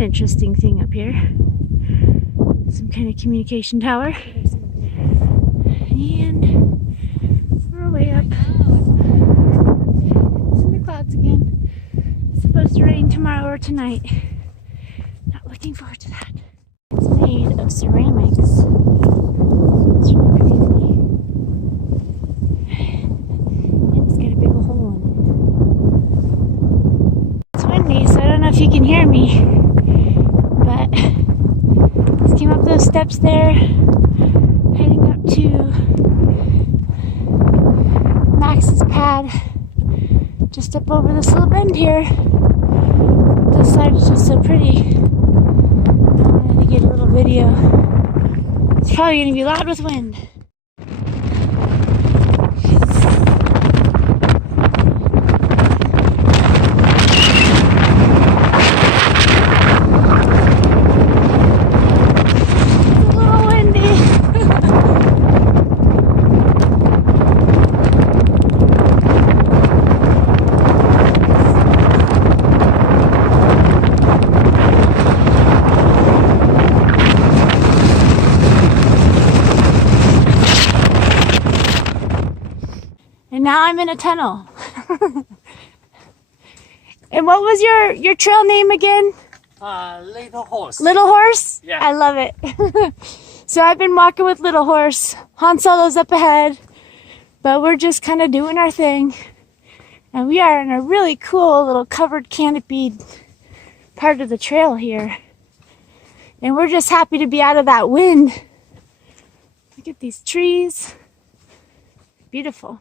that interesting thing up here. Some kind of communication tower. And we're way up. It's in the clouds again. It's supposed to rain tomorrow or tonight. Not looking forward to that. It's made of ceramics. It's really crazy. And it's got a big hole in it. It's windy, so I don't know if you can hear me. But just came up those steps there, heading up to Max's pad, just up over this little bend here. This side is just so pretty. I wanted to get a little video. It's probably going to be loud with wind. And now I'm in a tunnel. And what was your trail name again? Little Horse. Little Horse? Yeah. I love it. So I've been walking with Little Horse. Han Solo's up ahead. But we're just kind of doing our thing. And we are in a really cool little covered canopied part of the trail here. And we're just happy to be out of that wind. Look at these trees. Beautiful.